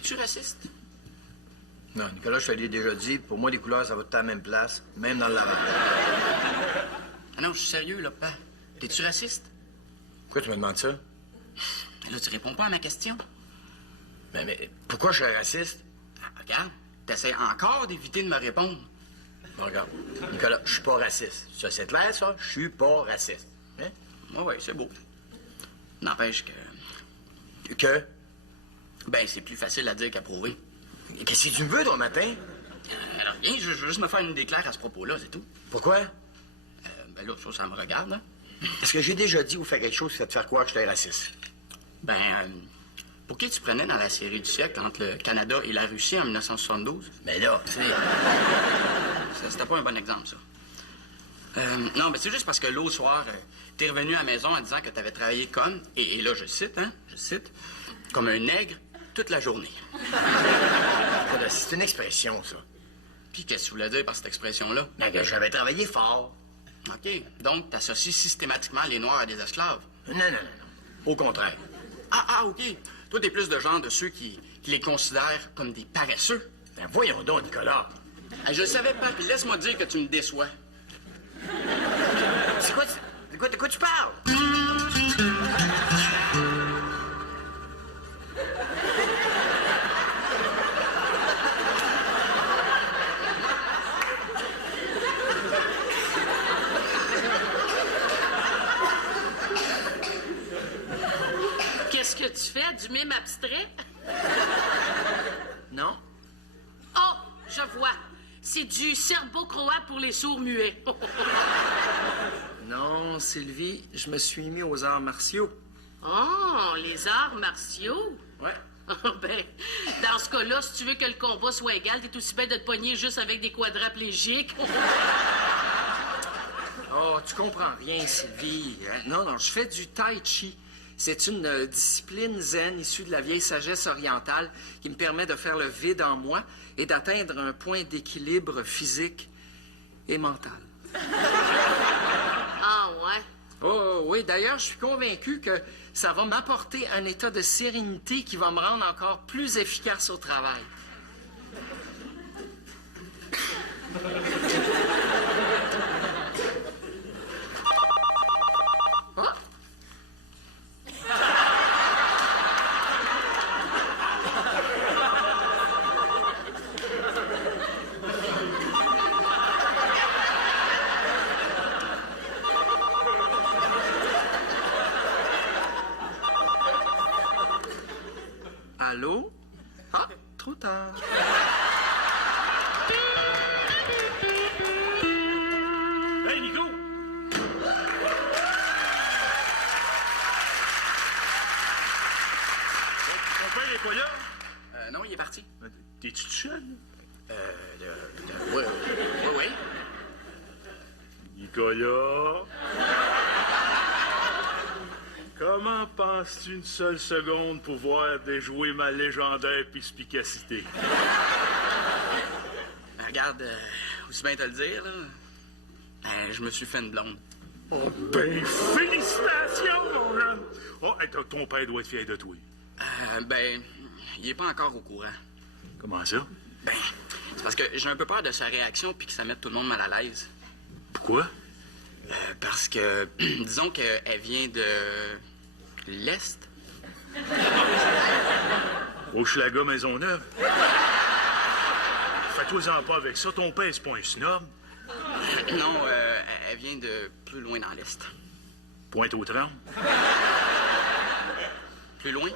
es-tu raciste? Non, Nicolas, je te l'ai déjà dit, pour moi, les couleurs, ça va tout à la même place, même dans le lavabo. Ah non, je suis sérieux, là, papa. T'es-tu raciste? Pourquoi tu me demandes ça? Là, tu réponds pas à ma question. Mais pourquoi je suis raciste? Ah, regarde, t'essaies encore d'éviter de me répondre. Bon, regarde, Nicolas, je suis pas raciste. Ça, c'est clair, ça? Je suis pas raciste. Hein? Oui, c'est beau. N'empêche que... Que? Ben, c'est plus facile à dire qu'à prouver. Qu'est-ce que tu me veux, toi, matin? Rien, je veux juste me faire une idée claire à ce propos-là, c'est tout. Pourquoi? Ben là, ça me regarde, hein. Est-ce que j'ai déjà dit ou fait quelque chose qui va te faire croire que j'étais raciste? Ben, pour qui tu prenais dans la série du siècle entre le Canada et la Russie en 1972? Mais là, tu sais... C'était pas un bon exemple, ça. Non, mais c'est juste parce que l'autre soir, t'es revenu à la maison en disant que t'avais travaillé comme, et là, je cite, comme un nègre toute la journée. C'est une expression, ça. Puis qu'est-ce que tu voulais dire par cette expression-là? Mais que j'avais travaillé fort. OK. Donc, t'associes systématiquement les Noirs à des esclaves? Non. Au contraire. Ah, OK. Toi, t'es plus de genre de ceux qui les considèrent comme des paresseux. Ben voyons donc, Nicolas. Je le savais pas, puis laisse-moi dire que tu me déçois. De quoi tu parles? Qu'est-ce que tu fais? Du mime abstrait? Non. Oh, je vois. C'est du serbo-croate pour les sourds-muets. Non, Sylvie, je me suis mis aux arts martiaux. Oh, les arts martiaux? Ouais. Ben, dans ce cas-là, si tu veux que le combat soit égal, t'es aussi bien de te pogner juste avec des quadraplégiques. Oh, tu comprends rien, Sylvie. Non, je fais du tai chi. C'est une discipline zen issue de la vieille sagesse orientale qui me permet de faire le vide en moi et d'atteindre un point d'équilibre physique et mental. Ah, ouais? Oh, oui, d'ailleurs, je suis convaincu que ça va m'apporter un état de sérénité qui va me rendre encore plus efficace au travail. Oh! Allô? Ah, trop tard. Hey, Nico! Ton père est pas là? Non, il est parti. T'es-tu tout seul? Oui. Nicolas? Comment penses-tu une seule seconde pouvoir déjouer ma légendaire perspicacité? Regarde, aussi bien te le dire, là. Je me suis fait une blonde. Oh, ben, félicitations, mon jeune! Oh, hey, ton père doit être fier de toi. Ben, il est pas encore au courant. Comment ça? Ben, c'est parce que j'ai un peu peur de sa réaction puis que ça mette tout le monde mal à l'aise. Pourquoi? Parce que, disons qu'elle vient de l'Est. Hochelaga Maisonneuve. Fais-toi-en pas avec ça, ton père, c'est pas un snob. Non, elle vient de plus loin dans l'Est. Pointe-aux-Trembles. Plus loin?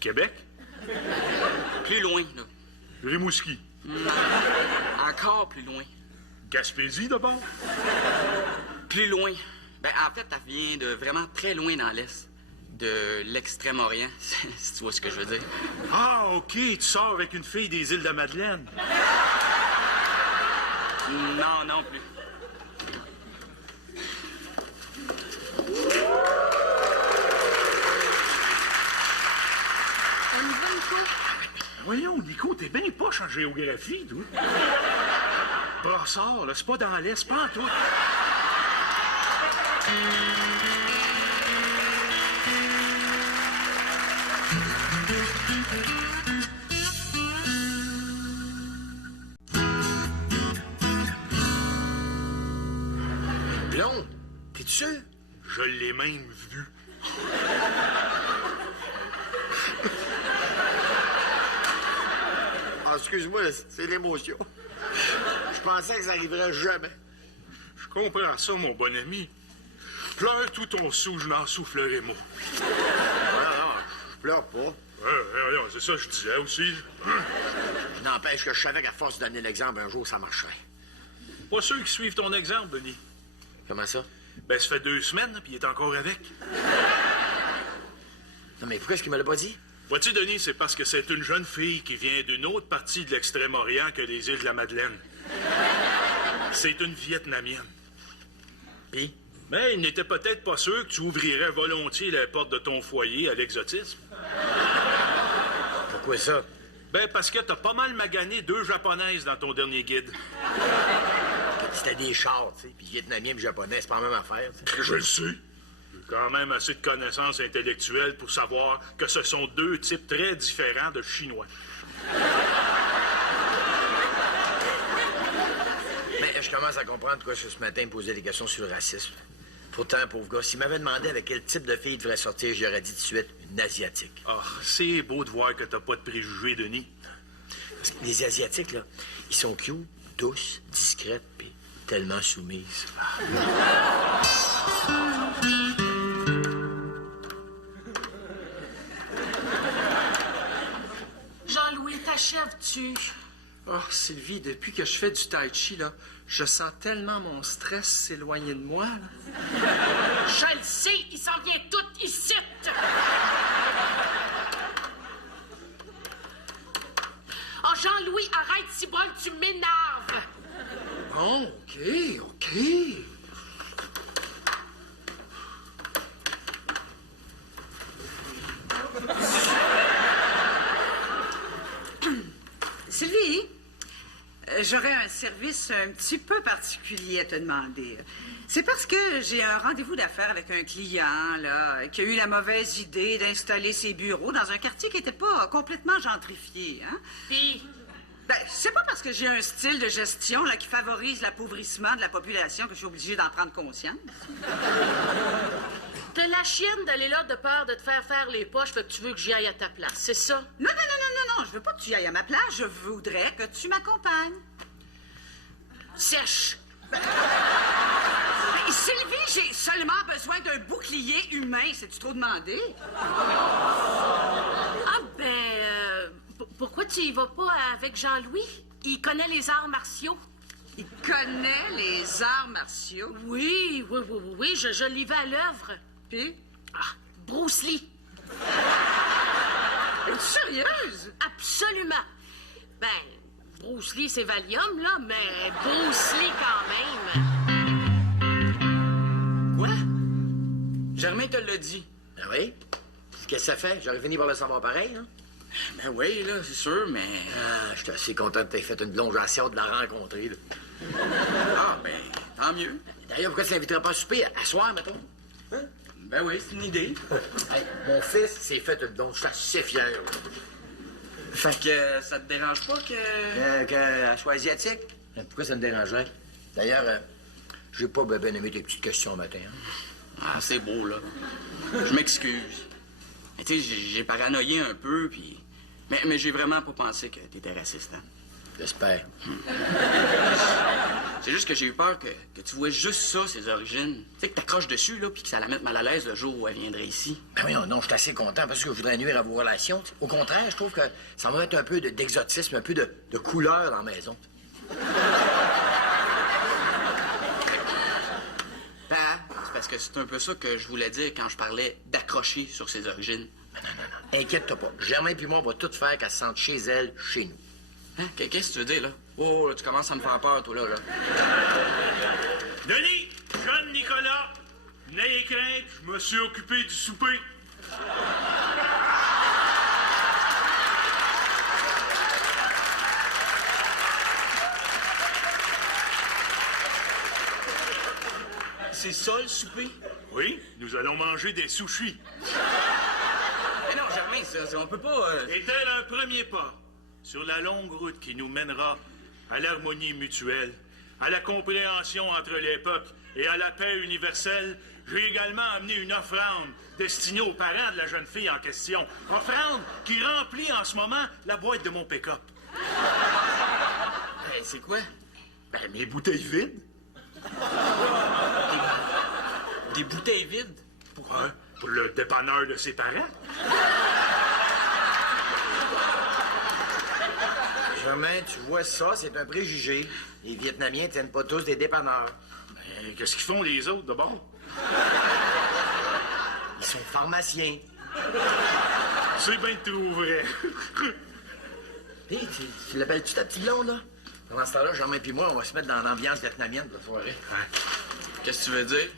Québec. Plus loin, là. Rimouski. Encore plus loin. Gaspésie, d'abord. Plus loin. Ben, en fait, elle vient de vraiment très loin dans l'Est. De l'Extrême-Orient, si tu vois ce que je veux dire. Ah, OK, tu sors avec une fille des îles de la Madeleine. Non plus. On y va, Nico? Voyons, Nico, t'es bien poche en géographie, toi. Brassard, là, c'est pas dans l'Est, pas en tout. Je l'ai même vu. Ah, excuse-moi, c'est l'émotion. Je pensais que ça arriverait jamais. Je comprends ça, mon bon ami. Pleure tout ton sou, je n'en soufflerai mot. Non, je pleure pas. C'est ça que je disais aussi. N'empêche que je savais qu'à force de donner l'exemple, un jour, ça marcherait. Pas ceux qui suivent ton exemple, Denis. Comment ça? Ben, ça fait 2 semaines, puis il est encore avec. Non, mais pourquoi est-ce qu'il me l'a pas dit? Vois-tu, Denis, c'est parce que c'est une jeune fille qui vient d'une autre partie de l'Extrême-Orient que les îles de la Madeleine. C'est une Vietnamienne. Puis? Mais il n'était peut-être pas sûr que tu ouvrirais volontiers les portes de ton foyer à l'exotisme. Pourquoi ça? Ben, parce que t'as pas mal magané 2 japonaises dans ton dernier guide. C'était des chars, tu sais. Puis vietnamien et japonais, c'est pas la même affaire, tu sais. Je le sais. J'ai quand même assez de connaissances intellectuelles pour savoir que ce sont 2 types très différents de Chinois. Mais je commence à comprendre pourquoi ce matin me posait des questions sur le racisme. Pourtant, pauvre gars, s'il m'avait demandé avec quel type de fille il devrait sortir, j'aurais dit tout de suite une asiatique. Ah, c'est beau de voir que t'as pas de préjugés, Denis. Parce que les asiatiques, là, ils sont cute, douces, discrètes, puis tellement soumises. Jean-Louis, t'achèves-tu? Oh, Sylvie, depuis que je fais du tai chi, là, je sens tellement mon stress s'éloigner de moi, là. Je le sais, il s'en vient tout ici. Oh, Jean-Louis, arrête, si bol, tu m'énerves. Bon, OK. Sylvie, j'aurais un service un petit peu particulier à te demander. C'est parce que j'ai un rendez-vous d'affaires avec un client, là, qui a eu la mauvaise idée d'installer ses bureaux dans un quartier qui n'était pas complètement gentrifié, hein? Puis, Ben, c'est pas parce que j'ai un style de gestion, là, qui favorise l'appauvrissement de la population que je suis obligée d'en prendre conscience. t'as la chienne d'aller là de peur de te faire les poches, fait que tu veux que j'y aille à ta place, c'est ça? Non, je veux pas que tu y ailles à ma place, je voudrais que tu m'accompagnes. Sèche. Ben, Sylvie, j'ai seulement besoin d'un bouclier humain, c'est-tu trop demandé? Ah, pourquoi tu y vas pas avec Jean-Louis? Il connaît les arts martiaux. Il connaît les arts martiaux. Oui, je l'y vais à l'œuvre. Puis? Ah, Bruce Lee. Es-tu sérieuse? Absolument. Ben, Bruce Lee, c'est Valium, là, mais Bruce Lee quand même. Quoi? Germain te l'a dit. Ah oui? Qu'est-ce que ça fait? J'aurais fini par le savoir pareil, hein? Ben oui, là, c'est sûr, mais... Ah, je suis assez content que t'aies fait une blonde hâte de la rencontrer, là. Ah, ben, tant mieux. D'ailleurs, pourquoi tu l'inviterais pas à souper à soir, mettons? Hein? Ben oui, c'est une idée. Hey, mon fils s'est fait une blonde, je suis assez fier. Là. Fait que ça te dérange pas que... Qu'elle soit asiatique? Pourquoi ça me dérangerait? D'ailleurs, j'ai pas bien aimé tes petites questions matin. Hein? Ah, c'est beau, là. Je m'excuse. Mais tu sais, j'ai paranoïé un peu, puis... Mais j'ai vraiment pas pensé que t'étais raciste, hein? J'espère. C'est juste que j'ai eu peur que tu vois juste ça, ses origines. Tu sais, que t'accroches dessus, là, puis que ça la mette mal à l'aise le jour où elle viendrait ici. Ben oui, non, je suis assez content parce que je voudrais nuire à vos relations. T'sais. Au contraire, je trouve que ça va mettre un peu d'exotisme, un peu de couleur dans la maison. C'est parce que c'est un peu ça que je voulais dire quand je parlais d'accrocher sur ses origines. Non. Inquiète-toi pas. Germain puis moi, on va tout faire qu'elle se sente chez elle, chez nous. Hein? Qu'est-ce que tu veux dire, là? Oh, là, tu commences à me faire peur, toi, là. Denis, jeune Nicolas, n'ayez crainte, je me suis occupé du souper. C'est ça, le souper? Oui, nous allons manger des sushis. Mais non, Germain, on peut pas... Est-elle un premier pas sur la longue route qui nous mènera à l'harmonie mutuelle, à la compréhension entre les peuples et à la paix universelle j'ai également amené une offrande destinée aux parents de la jeune fille en question. Offrande qui remplit en ce moment la boîte de mon pick-up. C'est quoi? Ben, mes bouteilles vides. Des bouteilles vides? Pourquoi? Pour le dépanneur de ses parents. Germain, tu vois ça, c'est un préjugé. Les Vietnamiens tiennent pas tous des dépanneurs. Ben, qu'est-ce qu'ils font les autres, d'abord? Ils sont pharmaciens. C'est bien tout vrai. Hé, tu l'appelles-tu ta petite blonde, là? Pendant ce temps-là, Germain et moi, on va se mettre dans l'ambiance vietnamienne de la soirée. Qu'est-ce que tu veux dire?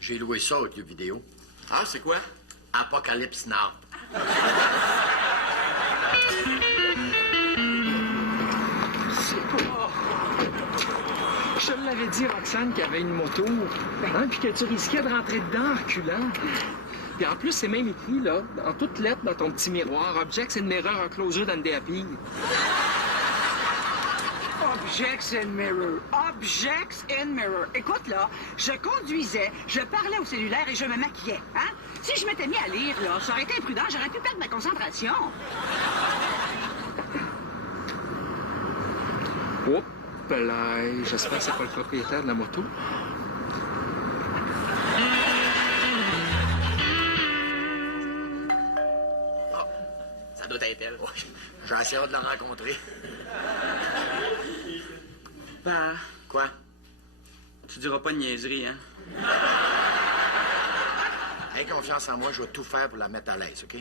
J'ai loué ça au club vidéo. Ah, c'est quoi? Apocalypse Now. Je te l'avais dit, Roxane, qu'il y avait une moto, hein, puis que tu risquais de rentrer dedans en reculant. Puis en plus, c'est même écrit, là, en toutes lettres dans ton petit miroir, « Objects and mirror are closed and DAP ». Objects and mirror. Objects and mirror. Écoute, là, je conduisais, je parlais au cellulaire et je me maquillais, hein? Si je m'étais mis à lire, là, ça aurait été imprudent, j'aurais pu perdre ma concentration. Oups, là, j'espère que c'est pas le propriétaire de la moto. Ça doit être elle. J'ai assez hâte de la rencontrer. Ben, Quoi? tu diras pas de niaiserie, hein? Aie confiance en moi, je vais tout faire pour la mettre à l'aise, OK?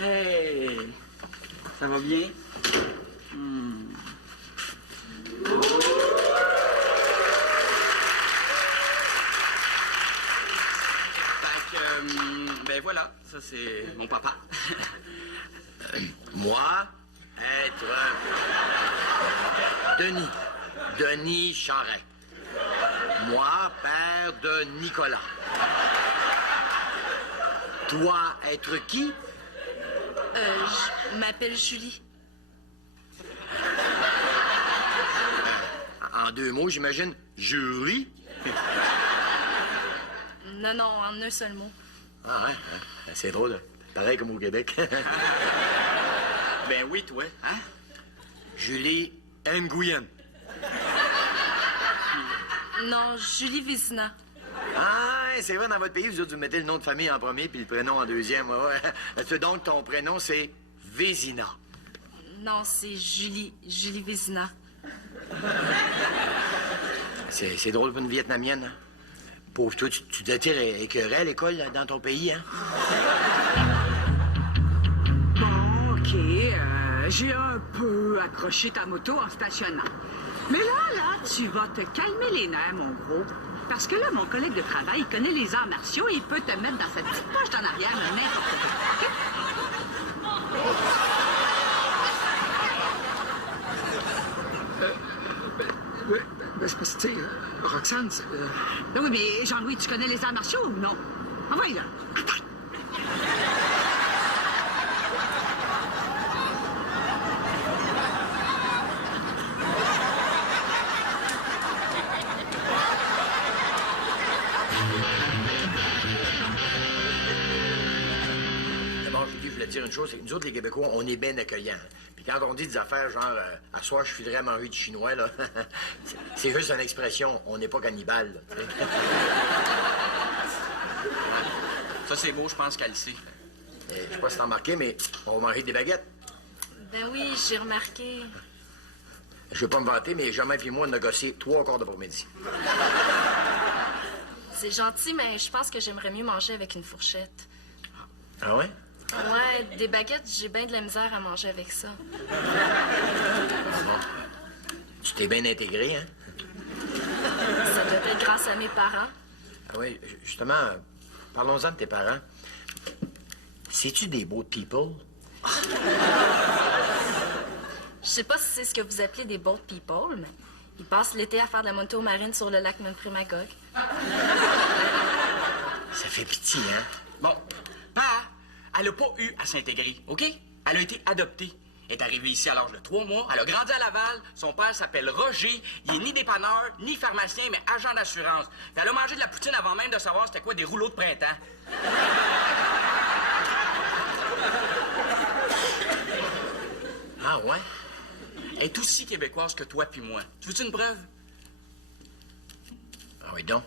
Hey! Ça va bien? Fait que, ben voilà, ça c'est mon papa. Moi, être... Denis Charret. Moi, père de Nicolas. Toi, être qui? Je m'appelle Julie. En deux mots, j'imagine, Julie. Non, non, en un seul mot. Ah ouais, hein? C'est drôle. Pareil comme au Québec. Ben oui, toi, hein? Julie Nguyen. Non, Julie Vézina. Ah, c'est vrai, dans votre pays, vous autres, vous mettez le nom de famille en premier puis le prénom en deuxième. Ouais. Donc, ton prénom, c'est Vézina. Non, c'est Julie Vézina. C'est drôle pour une Vietnamienne. Hein? Pauvre toi, tu dois être écœuré à l'école, là, dans ton pays, hein? Bon, OK, j'ai un peu accroché ta moto en stationnant. Mais là, tu vas te calmer les nerfs, mon gros. Parce que là, mon collègue de travail, il connaît les arts martiaux et il peut te mettre dans sa petite poche d'en arrière, n'importe quoi. OK? Ben, c'est parce que, tu sais, Roxane, Ben oui, mais Jean-Louis, tu connais les arts martiaux ou non? Envoie là. Attaque! D'abord, Julie, je voulais te dire une chose, c'est que nous autres, les Québécois, on est bien accueillants. Puis quand on dit des affaires genre « à soir, je filerais à manger du chinois », là, c'est juste une expression, on n'est pas cannibale, là, tu sais. Ça, c'est beau, je pense qu'elle le sait. Je sais pas si t'as remarqué, mais on va manger des baguettes. Ben oui, j'ai remarqué. Je veux pas me vanter, mais Germain et moi, on a négocié 3 quarts d'après-midi. C'est gentil, mais je pense que j'aimerais mieux manger avec une fourchette. Ah ouais? Ouais, des baguettes, j'ai bien de la misère à manger avec ça. Bon. Tu t'es bien intégré, hein? Ça doit être grâce à mes parents. Ah oui, justement, parlons-en de tes parents. C'est-tu des beaux people? Je sais pas si c'est ce que vous appelez des boat people, mais ils passent l'été à faire de la moto marine sur le lac Memphremagog. Ça fait pitié, hein? Bon, Pa, elle a pas eu à s'intégrer, OK? Elle a été adoptée. Elle est arrivée ici à l'âge de 3 mois. Elle a grandi à Laval. Son père s'appelle Roger. Il est ni dépanneur, ni pharmacien, mais agent d'assurance. Puis elle a mangé de la poutine avant même de savoir c'était quoi des rouleaux de printemps. Ah ouais? Elle est aussi québécoise que toi puis moi. Tu veux-tu une preuve? Ah oui, donc.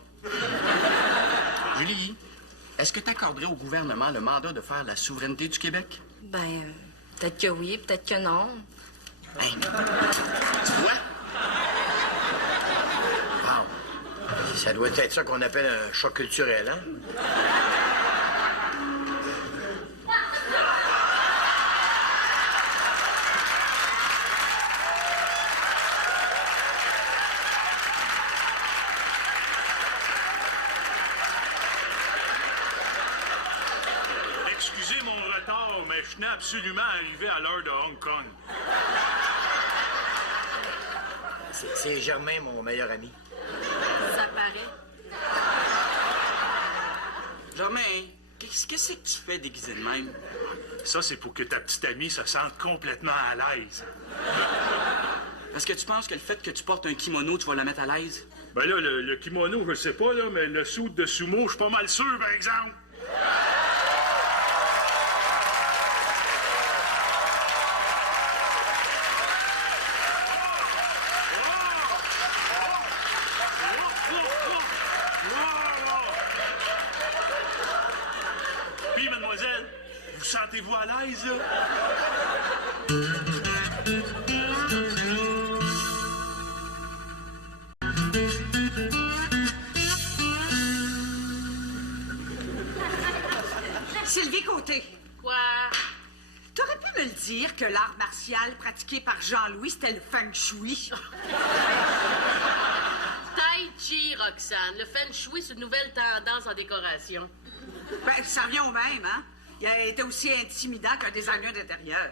Julie, est-ce que tu accorderais au gouvernement le mandat de faire la souveraineté du Québec? Ben, peut-être que oui, peut-être que non. Hey, tu vois? Wow. Ça doit être ça qu'on appelle un choc culturel, hein? Excusez mon retard, mais je tenais absolument à arriver à l'heure de Hong Kong. C'est Germain, mon meilleur ami. Ça paraît. Germain, qu'est-ce que c'est que tu fais déguisé de même? Ça, c'est pour que ta petite amie se sente complètement à l'aise. Est-ce que tu penses que le fait que tu portes un kimono, tu vas la mettre à l'aise? Ben là, le kimono, je sais pas, là, mais le suit de sumo, je suis pas mal sûr, par exemple. Puis, mademoiselle, vous sentez-vous à l'aise, là? Sylvie Côté, Quoi? t'aurais pu me le dire que l'art martial pratiqué par Jean-Louis, c'était le feng shui? Tai Chi, Roxane. Le feng shui, c'est une nouvelle tendance en décoration. Ben, ça revient au même, hein? Il a été aussi intimidant qu'un designer d'intérieur.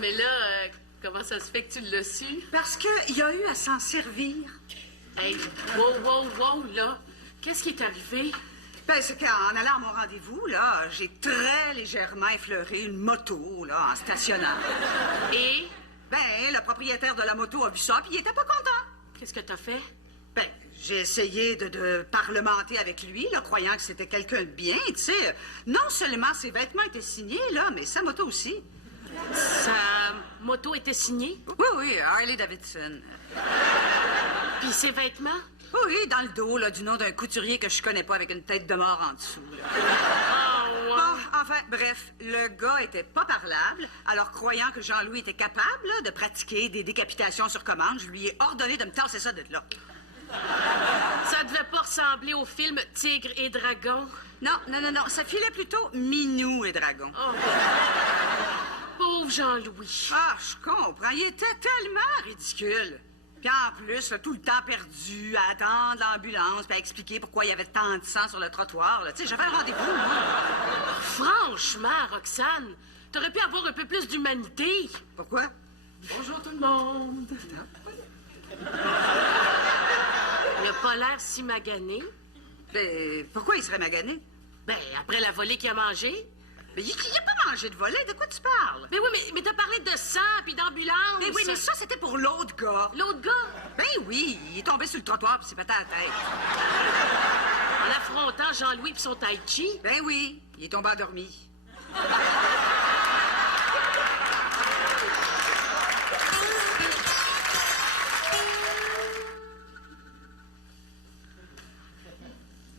Mais là, comment ça se fait que tu l'as su? Parce qu'il a eu à s'en servir. Hey, wow, là. Qu'est-ce qui est arrivé? Ben, c'est qu'en allant à mon rendez-vous, là, j'ai très légèrement effleuré une moto, là, en stationnant. Et? Ben, le propriétaire de la moto a vu ça, puis il était pas content. Qu'est-ce que t'as fait? Ben, j'ai essayé de parlementer avec lui, là, croyant que c'était quelqu'un de bien, tu sais. Non seulement ses vêtements étaient signés, là, mais sa moto aussi. Sa moto était signée? Oui, oui, Harley Davidson. Puis ses vêtements? Oui, oui, dans le dos, là, du nom d'un couturier que je connais pas avec une tête de mort en dessous, là. Oh, ouais. Bon, enfin, bref, le gars était pas parlable, alors croyant que Jean-Louis était capable là, de pratiquer des décapitations sur commande, je lui ai ordonné de me tasser ça de là. Ça devait pas ressembler au film Tigre et Dragon. Non, ça filait plutôt Minou et Dragon. Oh. Pauvre Jean-Louis. Ah, je comprends, il était tellement ridicule. Puis en plus, là, tout le temps perdu à attendre l'ambulance puis à expliquer pourquoi il y avait tant de sang sur le trottoir. Tu sais, j'avais un rendez-vous, moi. Franchement, Roxane, t'aurais pu avoir un peu plus d'humanité. Pourquoi? Bonjour tout le monde. Il a pas l'air si magané. Ben, pourquoi il serait magané? Ben, après la volée qu'il a mangée. Mais il a pas mangé de volet, de quoi tu parles? Mais oui, mais t'as parlé de sang puis d'ambulance. Mais oui, mais ça, c'était pour l'autre gars. L'autre gars, Ben oui, il est tombé sur le trottoir puis s'est pété à la tête. en affrontant Jean-Louis puis son tai chi. Ben oui, il est tombé endormi.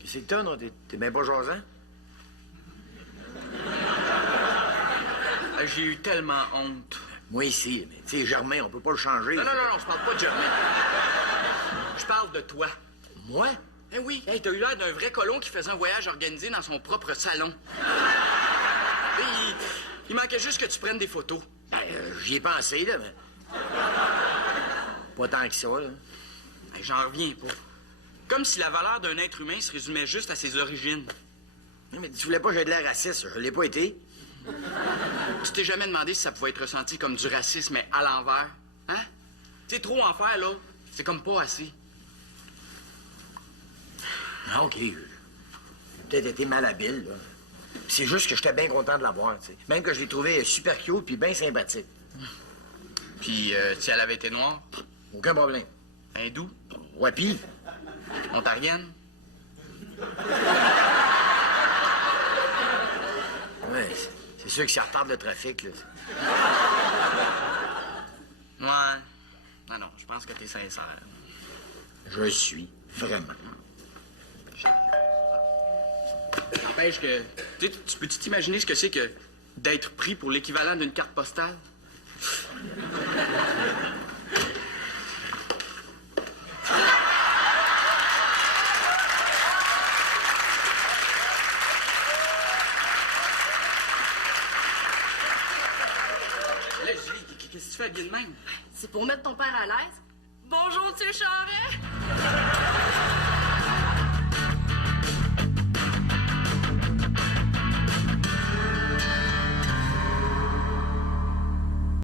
Qu'est-ce que t'as, non? T'es bien pas jasant? J'ai eu tellement honte. Moi, ici, mais tu sais, Germain, on peut pas le changer. Non, je parle pas de Germain. Je parle de toi. Moi? Eh oui, hey, t'as eu l'air d'un vrai colon qui faisait un voyage organisé dans son propre salon. Et il manquait juste que tu prennes des photos. Ben, j'y ai pensé, là, mais... Pas tant que ça, là. Hey, j'en reviens pas. Comme si la valeur d'un être humain se résumait juste à ses origines. Mais tu voulais pas que j'ai de l'air raciste, je l'ai pas été. Tu t'es jamais demandé si ça pouvait être ressenti comme du racisme, mais à l'envers? Hein? Tu sais, trop en faire, là, c'est comme pas assez. Ah, OK. J'ai peut-être été malhabile, là. C'est juste que j'étais bien content de la voir, tu sais. Même que je l'ai trouvée super cute puis bien sympathique. Puis, si elle avait été noire, Aucun problème. hindoue, Ouais, pis? ontarienne, Ouais, c'est sûr que ça retarde le trafic, là. ouais. Non, je pense que t'es sincère. Je suis, vraiment. N'empêche que, tu peux-tu t'imaginer ce que c'est que d'être pris pour l'équivalent d'une carte postale? Là, Julie, qu'est-ce que tu fais bien de même? C'est pour mettre ton père à l'aise. Bonjour, M. Charret!